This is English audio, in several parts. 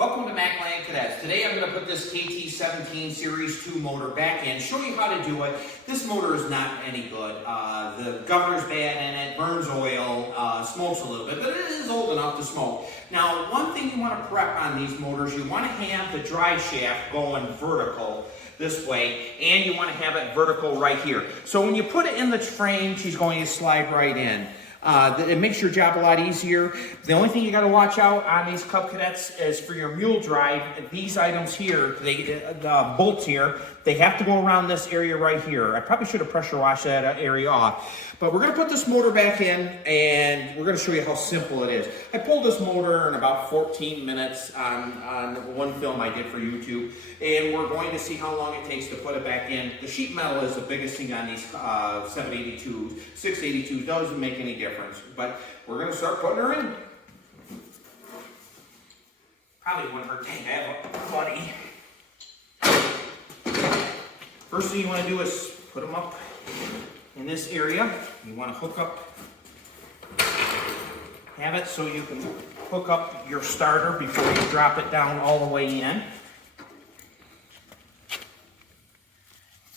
Welcome to Cub Cadets. Today I'm going to put this KT17 Series 2 motor back in, show you how to do it. This motor is not any good. The governor's bad in it, burns oil, smokes a little bit, but it is old enough to smoke. Now, one thing you want to prep on these motors, you want to have the drive shaft going vertical this way, and you want to have it vertical right here. So when you put it in the frame, she's going to slide right in. It makes your job a lot easier. The only thing you got to watch out on these Cub Cadets is for your mule drive. These items here, the bolts here, they have to go around this area right here. I probably should have pressure washed that area off. But we're going to put this motor back in, and we're going to show you how simple it is. I pulled this motor in about 14 minutes on one film I did for YouTube, and we're going to see how long it takes to put it back in. The sheet metal is the biggest thing on these 782s. 682s doesn't make any difference, but we're going to start putting her in. Probably wouldn't hurt to have a buddy. First thing you want to do is put them up in this area. You want to hook up, have it so you can hook up your starter before you drop it down all the way in.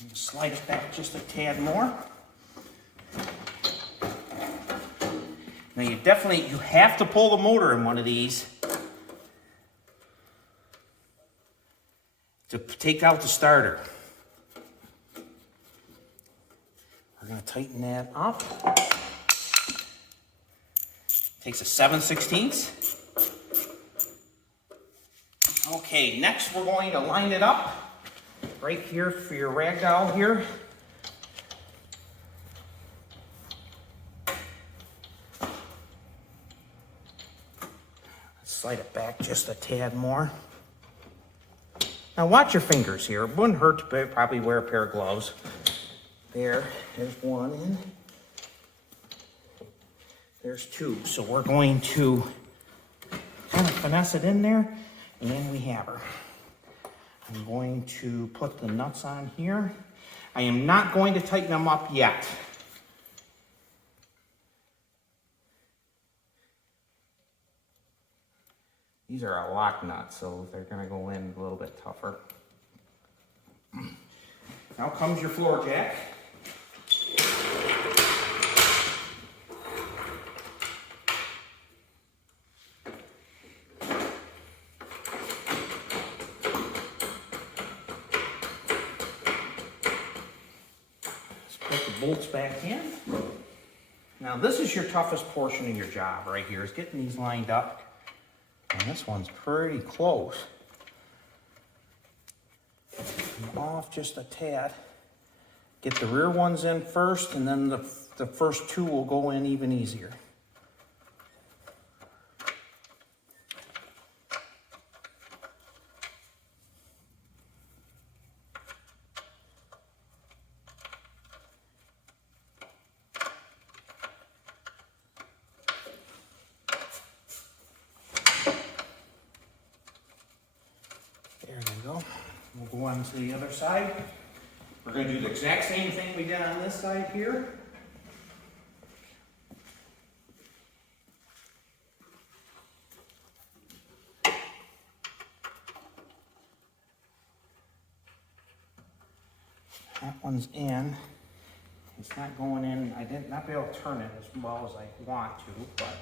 And slide it back just a tad more. Now you have to pull the motor in one of these to take out the starter. We're going to tighten that up. Takes a 7/16. Okay, next we're going to line it up right here for your ragdoll here. Slide it back just a tad more. Now watch your fingers here. It wouldn't hurt to probably wear a pair of gloves. There's one in. There's two. So we're going to kind of finesse it in there, and then we have her. I'm going to put the nuts on here. I am not going to tighten them up yet. These are a lock nut, so they're going to go in a little bit tougher. Now comes your floor jack. Let's put the bolts back in. Now this is your toughest portion of your job right here, is getting these lined up. And this one's pretty close. I'm off just a tad. Get the rear ones in first, and then the first two will go in even easier. There we go. We'll go on to the other side. We're going to do the exact same thing we did on this side here. That one's in. It's not going in. I did not be able to turn it as well as I want to, but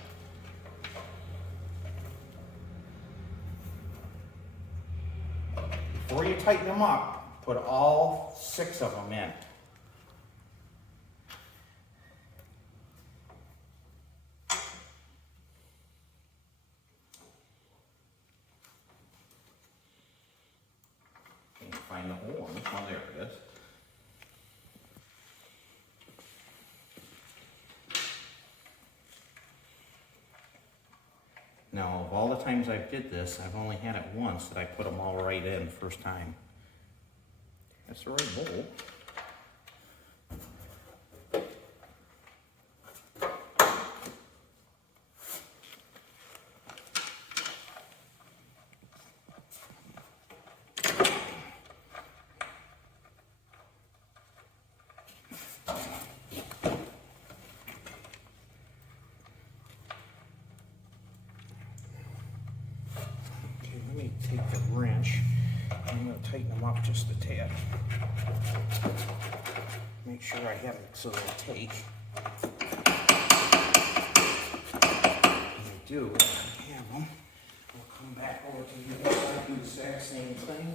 before you tighten them up, put all 6 of them in. Can't find the hole on this one. There it is. Now, of all the times I did this, I've only had it once that I put them all right in the first time. That's the right bolt. take the wrench. I'm going to tighten them up just a tad. Make sure I have it so they'll take. When I do, I have them. I'll come back over to the other side and do the exact same thing.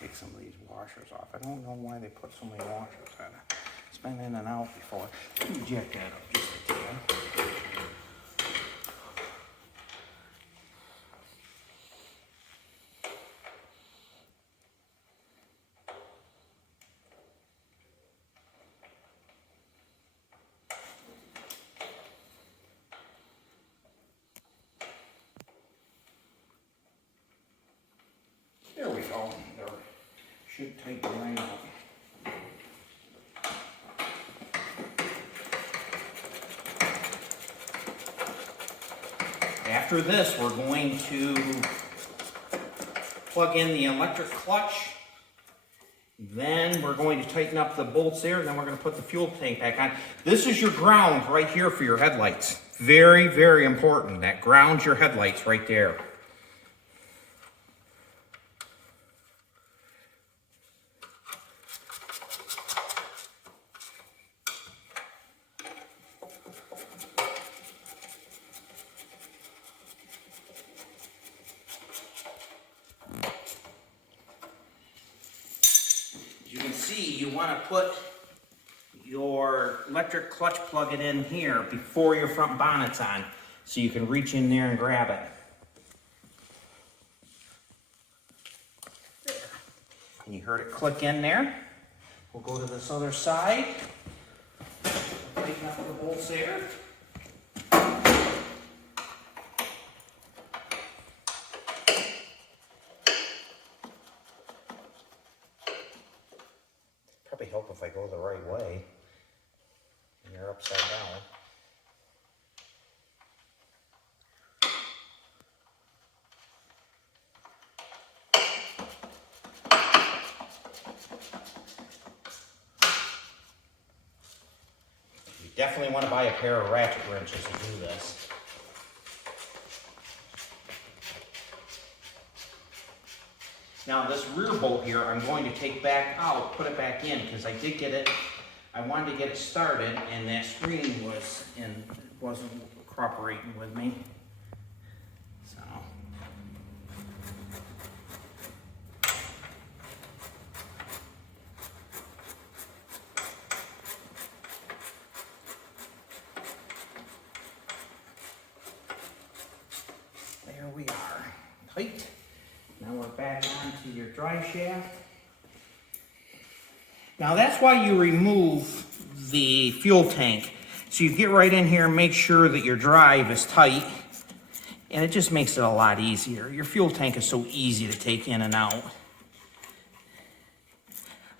Take some of these washers off. I don't know why they put so many washers on it. It's been in and out before. Jack that up just a tad. There we go. There should tighten right up. After this, we're going to plug in the electric clutch. Then we're going to tighten up the bolts there, and then we're going to put the fuel tank back on. This is your ground right here for your headlights. Very, very important. That grounds your headlights right there. You can see you want to put your electric clutch plug it in here before your front bonnet's on so you can reach in there and grab it. And you heard it click in there. We'll go to this other side. Tighten up the bolts there. Probably help if I go the right way. And you're upside down. You definitely want to buy a pair of ratchet wrenches to do this. Now this rear bolt here, I'm going to take back out, put it back in, because I did get it, I wanted to get it started, and that screen wasn't cooperating with me. So. There we are, tight. Now we're back onto your drive shaft. Now that's why you remove the fuel tank. So you get right in here and make sure that your drive is tight. And it just makes it a lot easier. Your fuel tank is so easy to take in and out.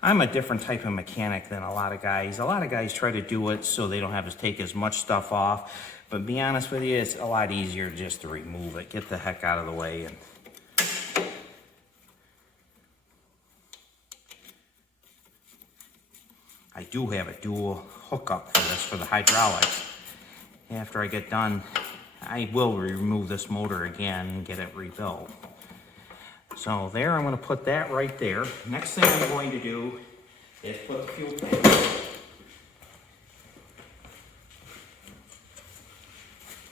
I'm a different type of mechanic than a lot of guys. A lot of guys try to do it so they don't have to take as much stuff off. But to be honest with you, it's a lot easier just to remove it. Get the heck out of the way. And I do have a dual hookup for this, for the hydraulics. After I get done, I will remove this motor again and get it rebuilt. So there, I'm going to put that right there. Next thing I'm going to do is put the fuel tank.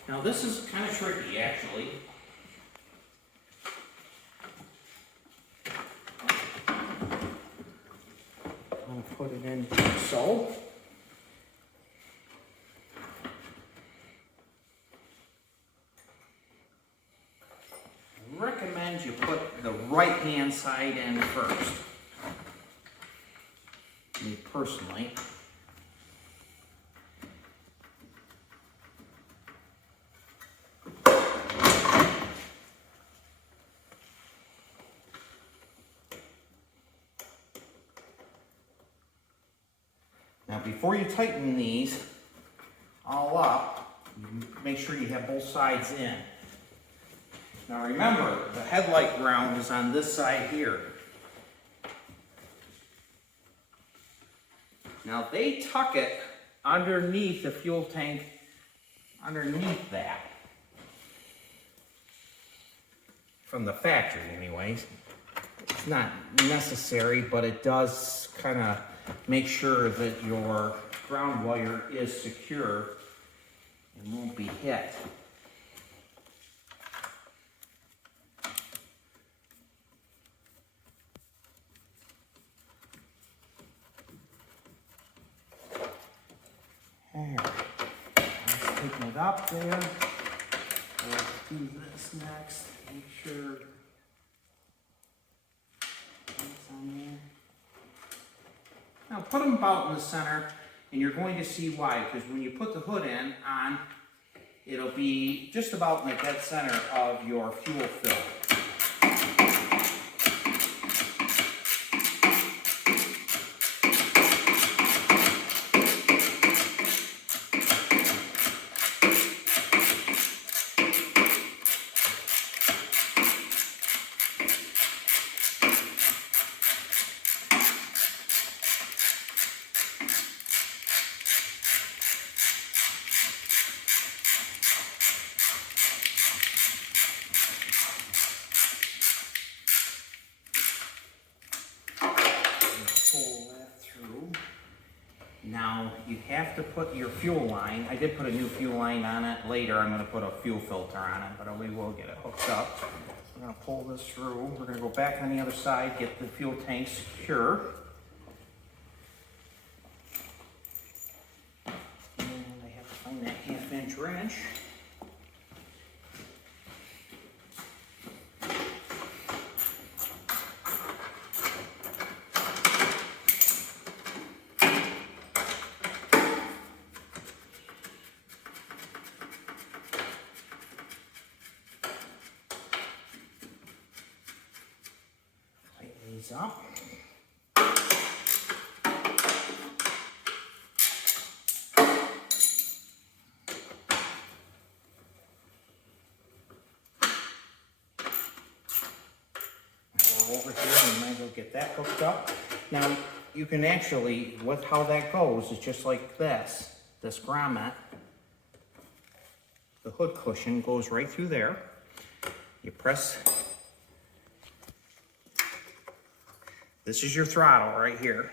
Now this is kind of tricky actually. I'll put it in so. I recommend you put the right hand side in first. Me personally. Now before you tighten these all up, you make sure you have both sides in. Now remember, the headlight ground is on this side here. Now they tuck it underneath the fuel tank, underneath that. From the factory anyways. It's not necessary, but it does kind of make sure that your ground wire is secure and won't be hit. Alright, let's tighten it up there. Let's do this next. Make sure it's on there. Now put them about in the center, and you're going to see why. Because when you put the hood on, it'll be just about in the dead center of your fuel fill. Now you have to put your fuel line. I did put a new fuel line on it. Later I'm going to put a fuel filter on it, but we will get it hooked up. So I'm going to pull this through. We're going to go back on the other side, get the fuel tank secure. And I have to find that 1/2-inch wrench. Up. We're over here, we might as well get that hooked up. Now you can actually, with how that goes, is just like this grommet. The hood cushion goes right through there. You press. This is your throttle right here.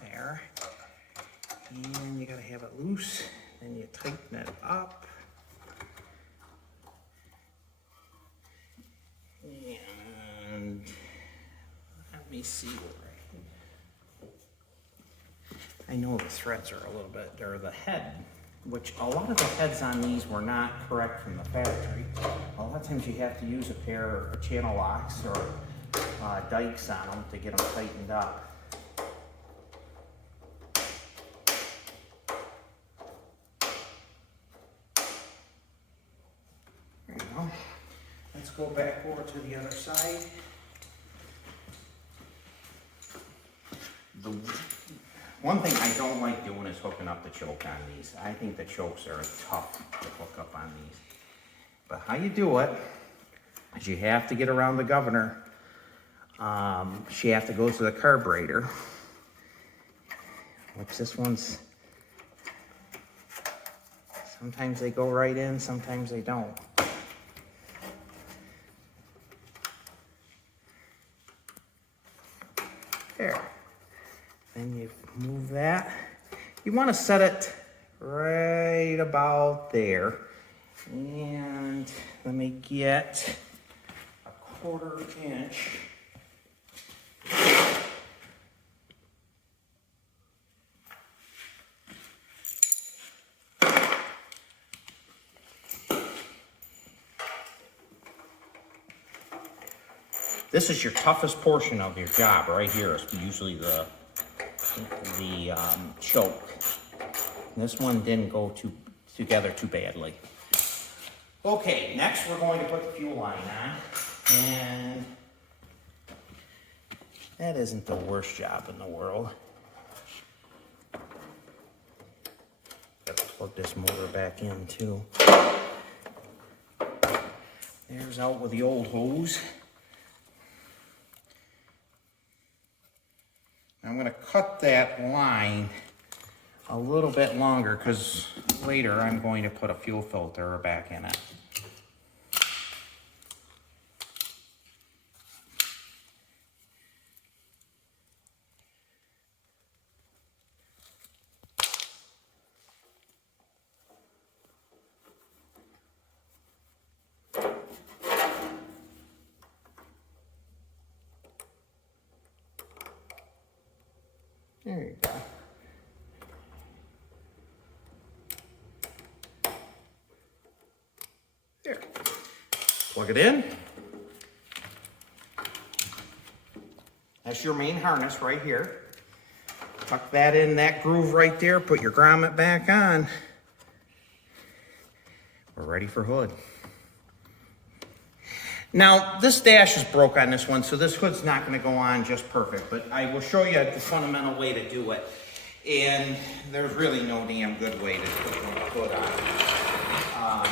There. And you gotta have it loose. Then you tighten it up. And let me see I know the threads are a little bit, or the head, which a lot of the heads on these were not correct from the factory. A lot of times you have to use a pair of channel locks or dikes on them to get them tightened up. There you go. Let's go back over to the other side. The one thing I don't like doing is hooking up the choke on these. I think the chokes are tough to hook up on these. But how you do it is you have to get around the governor. She has to go to the carburetor, which this one's, sometimes they go right in, sometimes they don't. There. Then you move that. You want to set it right about there. And let me get a 1/4 inch. This is your toughest portion of your job right here. It's usually the choke. This one didn't go together too badly. Okay, next we're going to put the fuel line on, and That isn't the worst job in the world. Gotta plug this motor back in too. There's out with the old hose. I'm going to cut that line a little bit longer because later I'm going to put a fuel filter back in it. There you go. There. Plug it in. That's your main harness right here. Tuck that in that groove right there. Put your grommet back on. We're ready for hood. Now, this dash is broke on this one, so this hood's not going to go on just perfect, but I will show you the fundamental way to do it. And there's really no damn good way to put a hood on.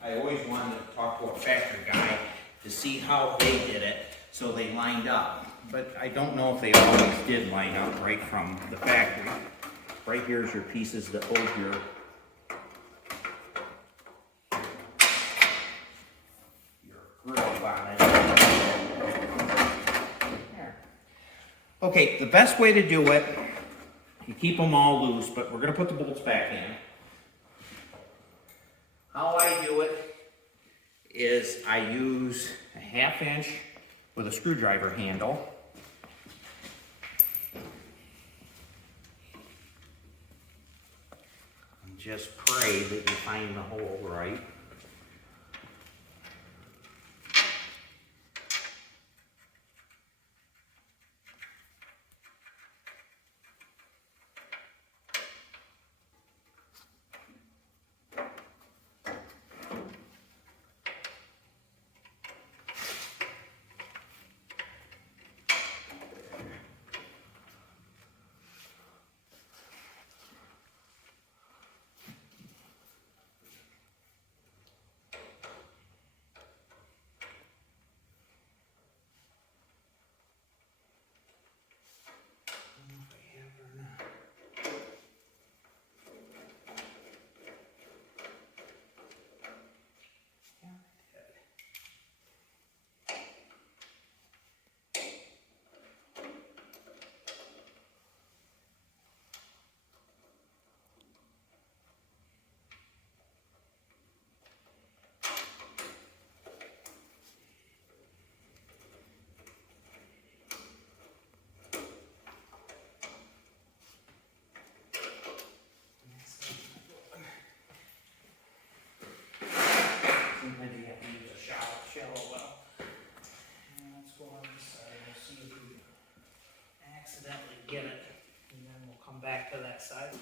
I always wanted to talk to a factory guy to see how they did it so they lined up. But I don't know if they always did line up right from the factory. Right here's your pieces that hold your on it. There. Okay, the best way to do it, you keep them all loose, but we're going to put the bolts back in. How I do it is I use a 1/2 inch with a screwdriver handle. And just pray that you find the hole right. Sometimes you have to use a shallow well. And let's go on this side and we'll see if we accidentally get it. And then we'll come back to that side.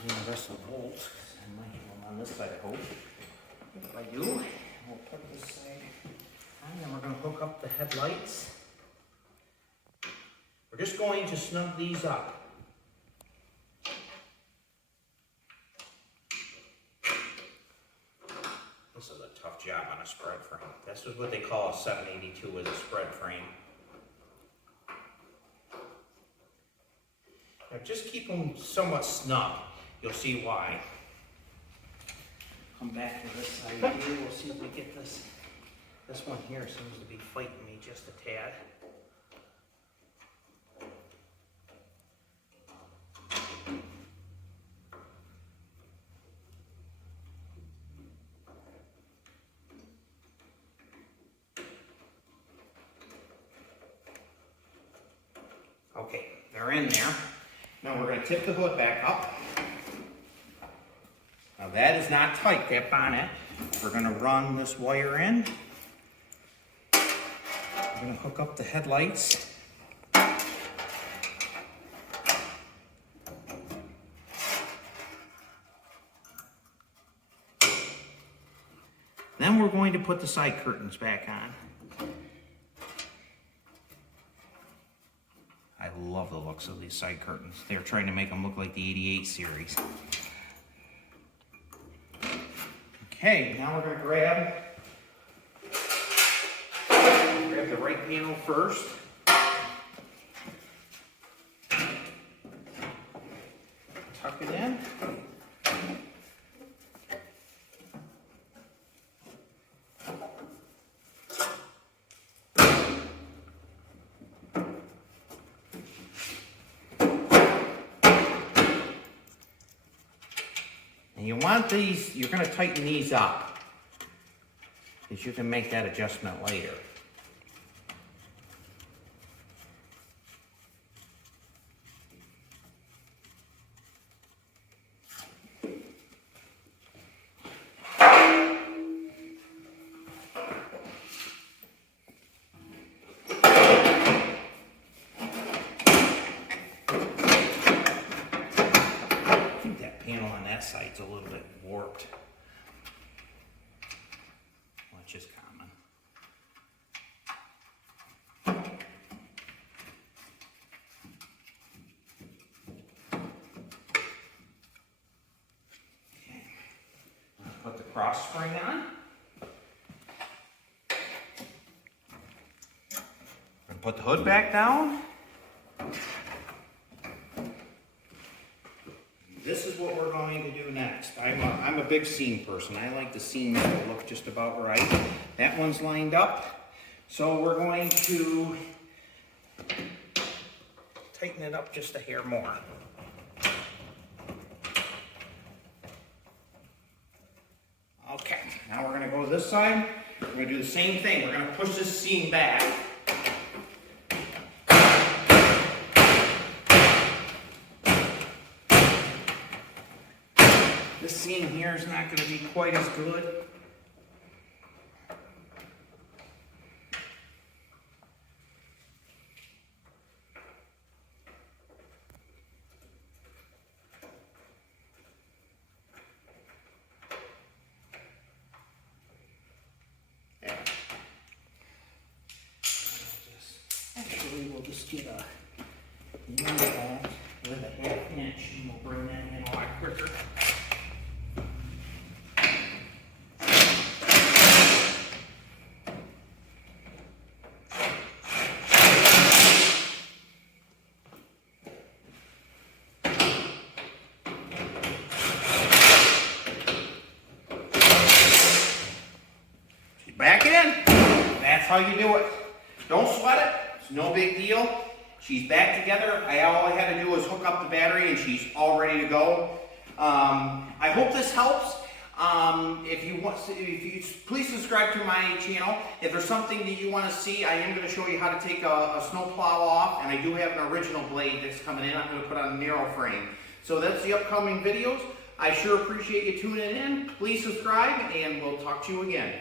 And the rest of the bolts, I might have them on this side, I hope. If I do, we'll put this side on, and then we're going to hook up the headlights. We're just going to snug these up. This is a tough job on a spread frame. This is what they call a 782 as a spread frame. Now just keep them somewhat snug. You'll see why. Come back to this side here. We'll see if we get this. This one here seems to be fighting me just a tad. Okay, they're in there. Now we're going to tip the hood back up. Now that is not tight, that bonnet. We're going to run this wire in. We're going to hook up the headlights. Then we're going to put the side curtains back on. I love the looks of these side curtains. They're trying to make them look like the 88 series. Okay, now we're going to grab the right panel first. Tuck it in. And you want these, you're going to tighten these up, because you can make that adjustment later. Panel on that side's a little bit warped, which is common. Okay. Put the cross spring on. And put the hood back down. This is what we're going to do next. I'm a big seam person. I like the seams to look just about right. That one's lined up. So we're going to tighten it up just a hair more. Okay, now we're going to go to this side. We're going to do the same thing. We're going to push this seam back. This seam here is not going to be quite as good. Yeah. Actually, we'll just get a number back with a 1/2 inch and we'll bring that in a lot quicker. Back in. That's how you do it. Don't sweat it. It's no big deal. She's back together. All I had to do was hook up the battery and she's all ready to go. I hope this helps. If you please subscribe to my channel. If there's something that you want to see, I am going to show you how to take a snow plow off, and I do have an original blade that's coming in. I'm going to put on a narrow frame. So that's the upcoming videos. I sure appreciate you tuning in. Please subscribe, and we'll talk to you again.